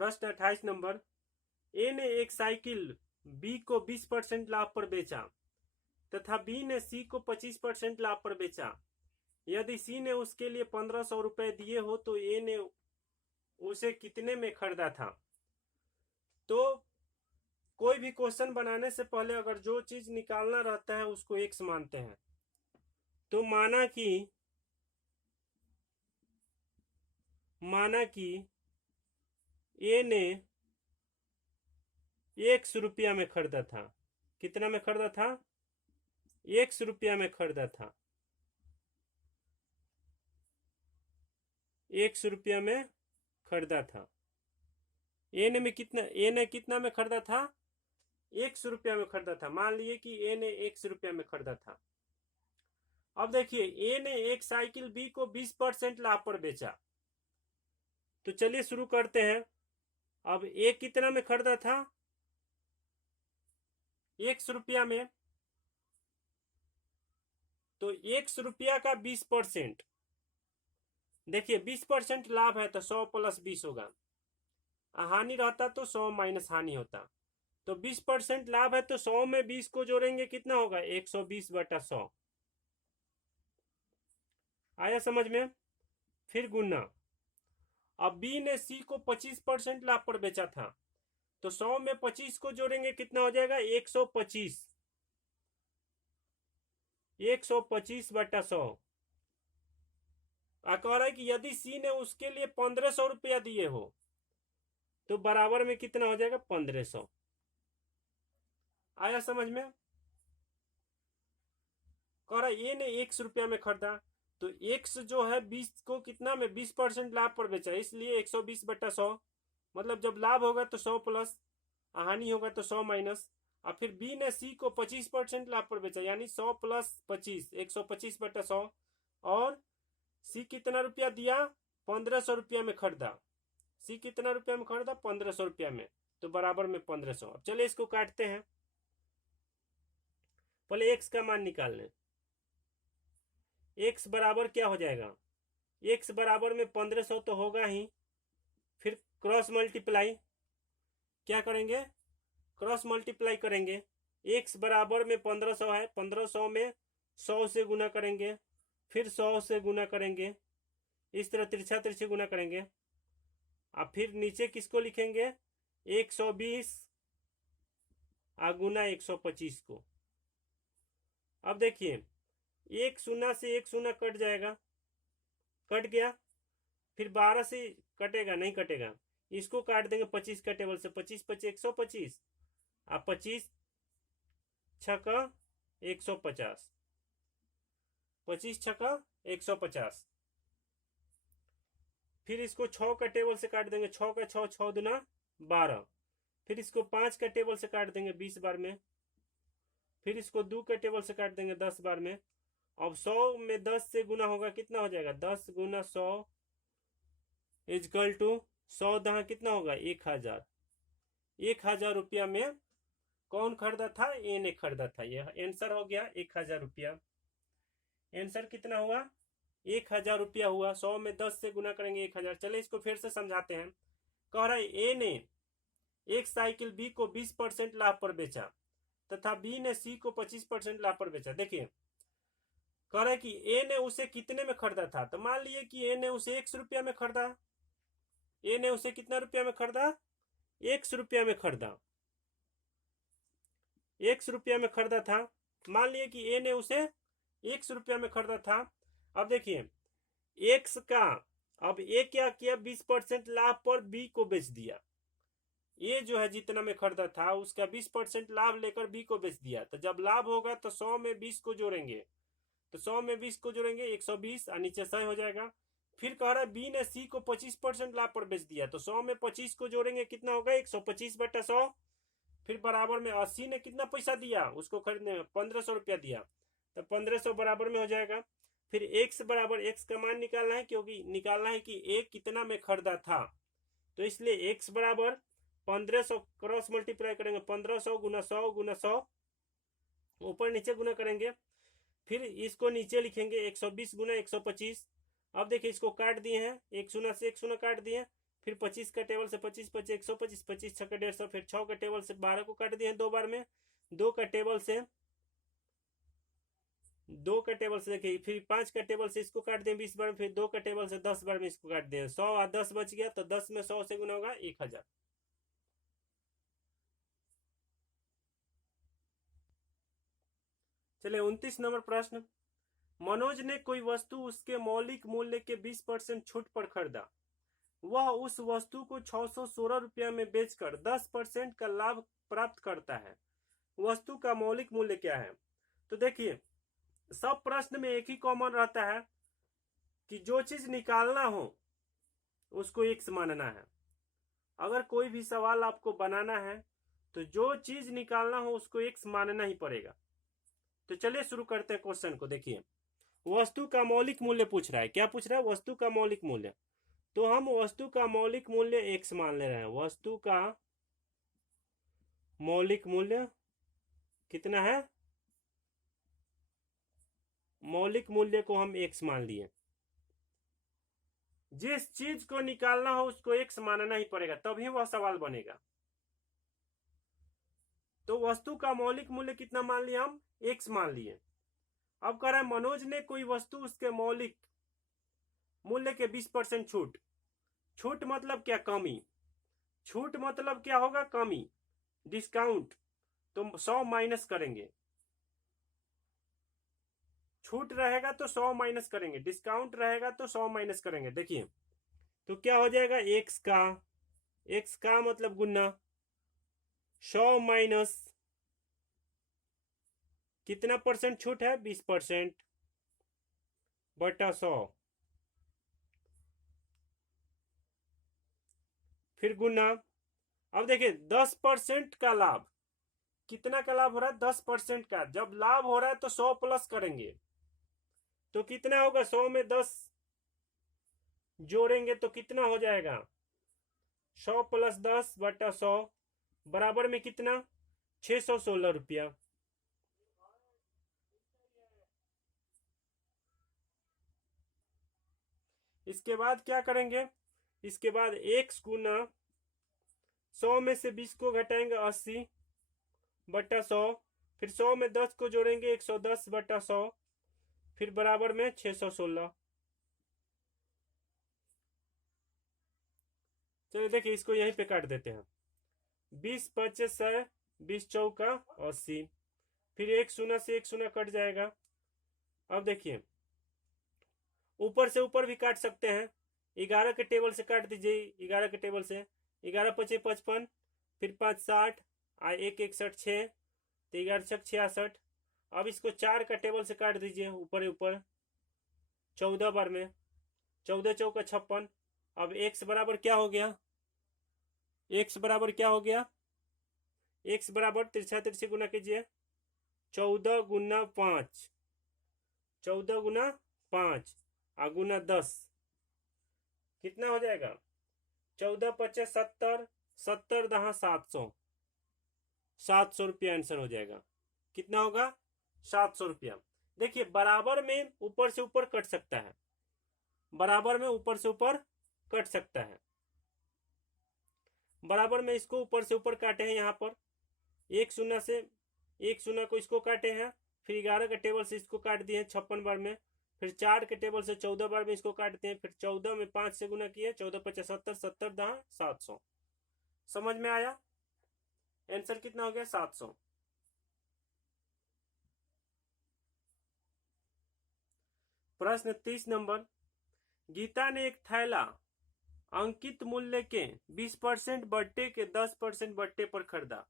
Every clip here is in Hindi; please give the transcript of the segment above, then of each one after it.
प्रश्न 28 नंबर। ए ने एक साइकिल बी को 20% लाभ पर बेचा तथा बी ने सी को 25% लाभ पर बेचा। यदि सी ने उसके लिए 1500 रुपए दिए हो तो ए ने उसे कितने में खरीदा था। तो कोई भी क्वेश्चन बनाने से पहले अगर जो चीज निकालना रहता है उसको एक्स मानते हैं। तो माना कि ए ने 100 रुपया में खरीदा था। कितना में खरीदा था? 100 रुपया में खरीदा था। 100 रुपया में खरीदा था। ए ने कितना में खरीदा था? 100 रुपया में खरीदा था। मान लिए कि ए ने 100 रुपया में खरीदा था। अब देखिए, ए ने एक साइकिल बी को 20% लाभ पर बेचा। तो चलिए शुरू करते हैं। अब ए कितना में खरीदा था? 100 रुपया में। तो 100 रुपया का 20%, देखिए 20% लाभ है तो 100 + 20 होगा। हानि रहता तो 100 - हानि होता। तो 20% लाभ है तो 100 में 20 को जोड़ेंगे कितना होगा? 120/100। आया समझ में? फिर गुना। अब बी ने सी को 25% लाभ पर बेचा था तो 100 में 25 को जोड़ेंगे कितना हो जाएगा? 125। 125/100। कह रहा है कि यदि सी ने उसके लिए 1500 रुपया दिए हो तो बराबर में कितना हो जाएगा? 1500। आया समझ में? कह रहा है ए ने 100 रुपया में खरीदा तो एक्स जो है 20 को कितना में 20% लाभ पर बेचा, इसलिए 120/100। मतलब जब लाभ होगा तो 100 प्लस, हानि होगा तो 100 माइनस। और फिर बी ने सी को 25% लाभ पर बेचा यानी 100 + 25, 125/100। और सी कितना रुपया दिया? 1500 रुपया में खरीदा। सी कितना रुपया में खरीदा? 1500 रुपया में। तो बराबर में 1500। अब चलिए इसको काटते हैं। पहले एक्स का मान निकाल लें। एक्स बराबर क्या हो जाएगा? एक्स बराबर में 1500 तो होगा ही। फिर क्रॉस मल्टीप्लाई क्या करेंगे? क्रॉस मल्टीप्लाई करेंगे। एक्स बराबर में 1500 है, 1500 में 100 से गुना करेंगे, फिर 100 से गुना करेंगे, इस तरह तिरछा तिरछी गुना करेंगे। अब फिर नीचे किसको लिखेंगे? 120 गुना 125 को। अब देखिए, एक शून्य से एक शून्य कट जाएगा, कट गया। फिर 12 से कटेगा? नहीं कटेगा। इसको काट देंगे 25 का टेबल से। 25 × 5 = 125। अब 25 × 6 = 150। 25 × 6 = 150। फिर इसको 6 का टेबल से काट देंगे। 6 का 6, 6 दूना 12। फिर इसको 5 का टेबल से काट देंगे 20 बार में। फिर इसको 2 का टेबल से काट देंगे 10 बार में। अब 100 में 10 से गुना होगा, कितना हो जाएगा? 10 × 100 = 100 दहा कितना होगा? 1000। 1000 रुपया में कौन खरीदा था? ए ने खरीदा था। यह आंसर हो गया 1000 रुपया। आंसर कितना हुआ? 1000 रुपया हुआ। 100 में 10 से गुना करेंगे 1000। चले इसको फिर से समझाते हैं। कह रहा है ए ने एक साइकिल बी को 20% लाभ पर बेचा तथा बी ने सी को 25% लाभ पर बेचा। देखिए, कह रहा है कि ए ने उसे कितने में खरीदा था। तो मान लिए कि ए ने उसे 100 रुपया में खरीदा। ए ने उसे कितना रुपया में खरीदा? 100 रुपया में खरीदा। 100 रुपया में खरीदा था। मान लिए कि ए ने उसे 100 रुपया में खरीदा था। अब देखिए, एक्स का अब ए क्या किया? 20% लाभ पर बी को बेच दिया। ये जो है जितना में खरीदा था उसका 20% लाभ लेकर बी को बेच दिया। तो जब लाभ होगा तो 100 में 20 को जोड़ेंगे। तो 100 में 20 को जोड़ेंगे 120 और नीचे 100 हो जाएगा। फिर कह रहा है बी ने सी को 25% लाभ पर बेच दिया। तो 100 में 25 को जोड़ेंगे कितना होगा? 125/100। फिर बराबर में 80 ने कितना पैसा दिया उसको खरीदने में? 1500 रुपया दिया। तो 1500 बराबर में हो जाएगा। फिर एक्स बराबर, एक्स का मान निकालना है क्योंकि निकालना है कि ए कितना में खरीदा था। तो इसलिए एक्स बराबर 1500 क्रॉस मल्टीप्लाई करेंगे। 1500 × 100 × 100 ऊपर नीचे गुना करेंगे। फिर इसको नीचे लिखेंगे 120 × 125। अब देखिए इसको काट दिए हैं, एक शून्य से एक शून्य काट दिए। फिर 25 का टेबल से 25 25 125, 25 6 का 150, फिर 6 का टेबल से 12 को काट दिए 2 बार में, 2 का टेबल से 2 का टेबल से देखिए, फिर 5 का टेबल से इसको काट दें 20 बार, फिर 2 का टेबल से 10 बार में इसको काट दें 100 और 10 बच गया, तो 10 में 100 से गुना होगा 1000। चलिए 29 नंबर प्रश्न, मनोज ने कोई वस्तु उसके मौलिक मूल्य के 20% छूट पर खरीदा, वह उस वस्तु को 616 रुपया में बेचकर 10% का लाभ प्राप्त करता है, वस्तु का मौलिक मूल्य क्या है? तो देखिए सब प्रश्न में एक ही कॉमन रहता है कि जो चीज निकालना हो उसको एक्स मानना है। अगर कोई भी सवाल आपको बनाना है तो जो चीज निकालना हो उसको एक्स मानना ही पड़ेगा। तो चलिए शुरू करते हैं क्वेश्चन को। देखिए वस्तु का मौलिक मूल्य पूछ रहा है, क्या पूछ रहा है? वस्तु का मौलिक मूल्य। तो हम वस्तु का मौलिक मूल्य एक्स मान ले रहे हैं। वस्तु का मौलिक मूल्य कितना है? मौलिक मूल्य को हम एक्स मान लिए। जिस चीज को निकालना हो उसको एक्स मानना ही पड़ेगा, तभी वह सवाल बनेगा। तो वस्तु का मौलिक मूल्य कितना मान लिया? हम एक्स मान लिए। अब कह रहा है मनोज ने कोई वस्तु उसके मौलिक मूल्य के 20% छूट। छूट मतलब क्या? कमी। छूट मतलब क्या होगा? कमी, डिस्काउंट। तो 100 माइनस करेंगे, छूट रहेगा तो 100 माइनस करेंगे, डिस्काउंट रहेगा तो 100 माइनस करेंगे। देखिए तो क्या हो जाएगा? एक्स का मतलब गुना 100 माइनस कितना परसेंट छूट है? 20% बटा 100, फिर गुना। अब देखिए 10% का लाभ, कितना का लाभ हो रहा है? 10% का। जब लाभ हो रहा है तो 100 प्लस करेंगे तो कितना होगा? 100 में 10 जोड़ेंगे तो कितना हो जाएगा? 100 प्लस 10 बटा 100 बराबर में कितना? 616 रुपया। इसके बाद क्या करेंगे? इसके बाद एक्स गुना 100 में से 20 को घटाएंगे 80 बटा 100, फिर 100 में 10 को जोड़ेंगे 110 बटा 100, फिर बराबर में 616। चलिए देखिए इसको यहीं पे काट देते हैं। 20 पच्चीस 100, 20 चौका 80, फिर एक शून्य से एक शून्य कट जाएगा। अब देखिए ऊपर से ऊपर भी काट सकते हैं, 11 के टेबल से काट दीजिए, 11 के टेबल से 11 पचे 55, फिर 5 60, 1 61 6, तो 11 छक 66। अब इसको 4 का टेबल से काट दीजिए ऊपर ऊपर 14 बार में, 14 चौका 56। अब एक्स बराबर क्या हो गया? एक्स बराबर क्या हो गया? एक्स बराबर तिरछा तिरछी गुना कीजिए, 14 गुना 5, 14 गुना 5 गुना 10 कितना हो जाएगा? 14 पचास 70, 70 दहा 700, 700 रुपया आंसर हो जाएगा। कितना होगा? 700 रुपया। देखिए बराबर में ऊपर से ऊपर कट सकता है, बराबर में ऊपर से ऊपर कट सकता है। बराबर में इसको ऊपर से ऊपर काटे हैं, यहाँ पर एक शून्य से एक शून्य को इसको काटे हैं, फिर 11 के टेबल से इसको काट दिए 56 बार में, फिर 4 के टेबल से 14 बार में इसको काटते हैं, फिर 14 में 5 से गुना किए, 14 पचास 70, 70 दहा 700। समझ में आया? आंसर कितना हो गया? 700। प्रश्न 30 नंबर, गीता ने एक थैला अंकित मूल्य के 20% बट्टे के 10% बट्टे पर खरीदा।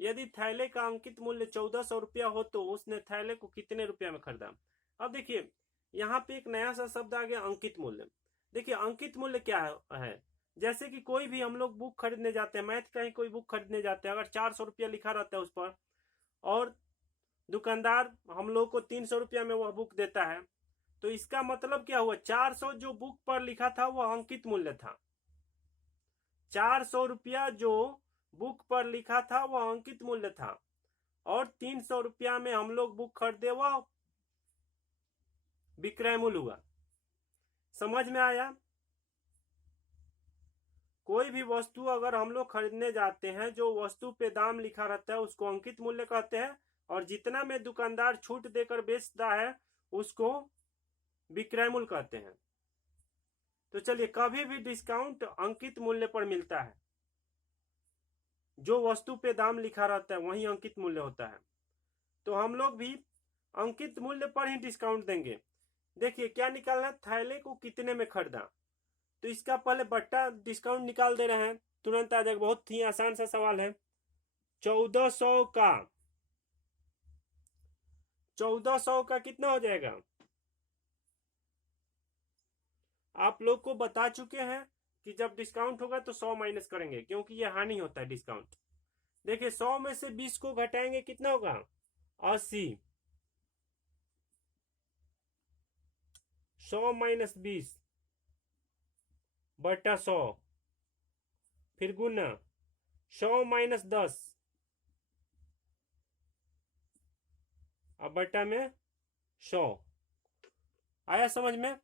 यदि थैले का अंकित मूल्य 1400 रुपया हो तो उसने थैले को कितने रुपया में खरीदा? अब देखिए यहाँ पे एक नया सा शब्द आ गया, अंकित मूल्य। देखिए अंकित मूल्य क्या है? जैसे कि कोई भी हम लोग बुक खरीदने जाते हैं, मैथ का ही कोई बुक खरीदने जाते हैं, अगर 400 रुपया लिखा रहता है उस पर और दुकानदार हम लोग को 300 रुपया में वह बुक देता है, तो इसका मतलब क्या हुआ? 400 जो बुक पर लिखा था वह अंकित मूल्य था। 400 रुपया जो बुक पर लिखा था वह अंकित मूल्य था, और 300 रुपया में हम लोग बुक खरीदे वह विक्रय मूल्य हुआ। समझ में आया? कोई भी वस्तु अगर हम लोग खरीदने जाते हैं, जो वस्तु पे दाम लिखा रहता है उसको अंकित मूल्य कहते हैं, और जितना में दुकानदार छूट देकर बेचता है उसको विक्रय मूल्य कहते हैं। तो चलिए, कभी भी डिस्काउंट अंकित मूल्य पर मिलता है, जो वस्तु पे दाम लिखा रहता है वही अंकित मूल्य होता है। तो हम लोग भी अंकित मूल्य पर ही डिस्काउंट देंगे। देखिए क्या निकालना है, थैले को कितने में खरीदा, तो इसका पहले बट्टा डिस्काउंट निकाल दे रहे हैं, तुरंत आ जाएगा। बहुत ही आसान सा सवाल है। 1400 का 1400 का कितना हो जाएगा, आप लोग को बता चुके हैं कि जब डिस्काउंट होगा तो 100 माइनस करेंगे, क्योंकि ये हानि होता है डिस्काउंट। देखिए 100 में से 20 को घटाएंगे, कितना होगा 80। 100 माइनस 20 बटा 100, फिर गुना 100 माइनस 10 अब बटा में 100। आया समझ में?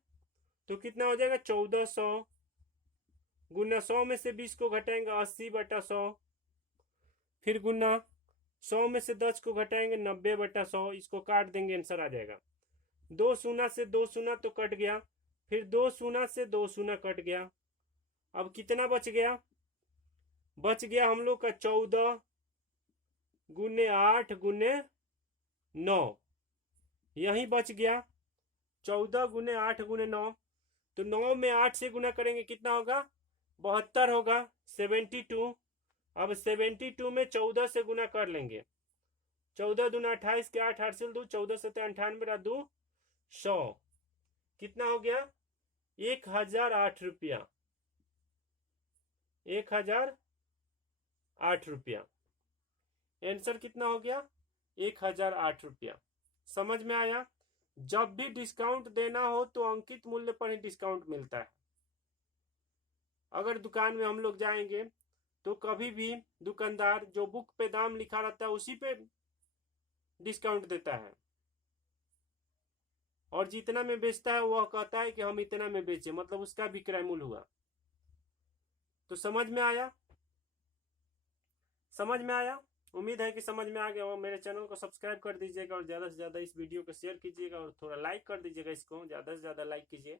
तो कितना हो जाएगा 1400 गुना 100 में से 20 को घटाएंगे 80 बटा 100, फिर गुना 100 में से 10 को घटाएंगे 90 बटा 100। इसको काट देंगे, आंसर आ जाएगा। 2 शून्य से 2 शून्य तो कट गया, फिर 2 शून्य से 2 शून्य कट गया। अब कितना बच गया, बच गया हम लोग का 14 गुने 8 गुने 9, यही बच गया 14 गुने 8 गुने 9। तो 9 में 8 से गुना करेंगे, कितना होगा 72 होगा, 72। अब 72 में 14 से गुना कर लेंगे, 14 दूना 28 के 8 हासिल 2, 14 से 98 2 100, कितना हो गया 1008 रुपया। 1008 रुपया आंसर कितना हो गया 1008 रुपया। समझ में आया? जब भी डिस्काउंट देना हो तो अंकित मूल्य पर ही डिस्काउंट मिलता है। अगर दुकान में हम लोग जाएंगे तो कभी भी दुकानदार जो बुक पे दाम लिखा रहता है उसी पे डिस्काउंट देता है, और जितना में बेचता है वह कहता है कि हम इतना में बेचे, मतलब उसका विक्रय मूल्य हुआ। तो समझ में आया? समझ में आया? उम्मीद है कि समझ में आ गया हो। मेरे चैनल को सब्सक्राइब कर दीजिएगा और ज़्यादा से ज़्यादा इस वीडियो को शेयर कीजिएगा और थोड़ा लाइक कर दीजिएगा, इसको ज़्यादा से ज़्यादा लाइक कीजिए।